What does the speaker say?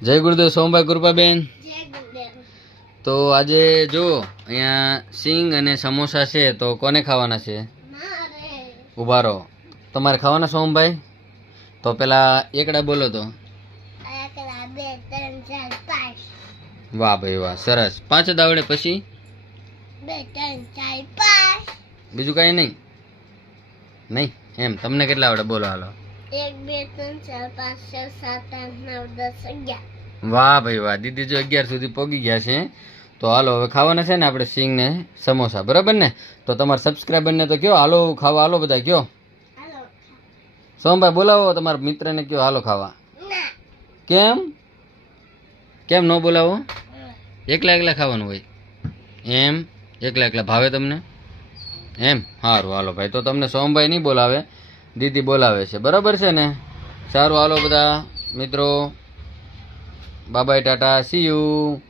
જય ગુરુદેવ સોમભાઈ કૃપાબેન. તો આજે જો અહીંયા સિંગ અને સમોસા છે, તો કોને ખાવાના છે? ઉભા રહો. તમારે ખાવાના સોમભાઈ? તો પેલા એકડા બોલો તો. વાહ ભાઈ વાહ, સરસ. 5 જ આવડે? પછી બીજું કઈ નહીં? નહીં એમ. તમને કેટલા આવડે બોલો? હાલો. 1 2 3 4 5 6 7 8 9 10 11. વાહ ભાઈ વાહ, દીદી જો 11 સુધી પહોંચી ગયા છે. તો હાલો હવે ખાવાના છે ને આપણે સિંગ ને સમોસા, બરાબર ને? તો તમારા સબસ્ક્રાઈબરને તો કયો હાલો ખાવા, હાલો બધા કયો. સોમભાઈ બોલાવો તમારા મિત્રને, કયો હાલો ખાવા. કેમ કેમ ન બોલાવો? એકલા એકલા ખાવાનું હોય એમ? એકલા એકલા ભાવે તમને એમ? સારું હાલો ભાઈ, તો તમને સોમભાઈ નહીં બોલાવે, દીદી બોલાવે છે, બરાબર છે ને? સારું હાલો બધા મિત્રો, bye bye, Tata, C you.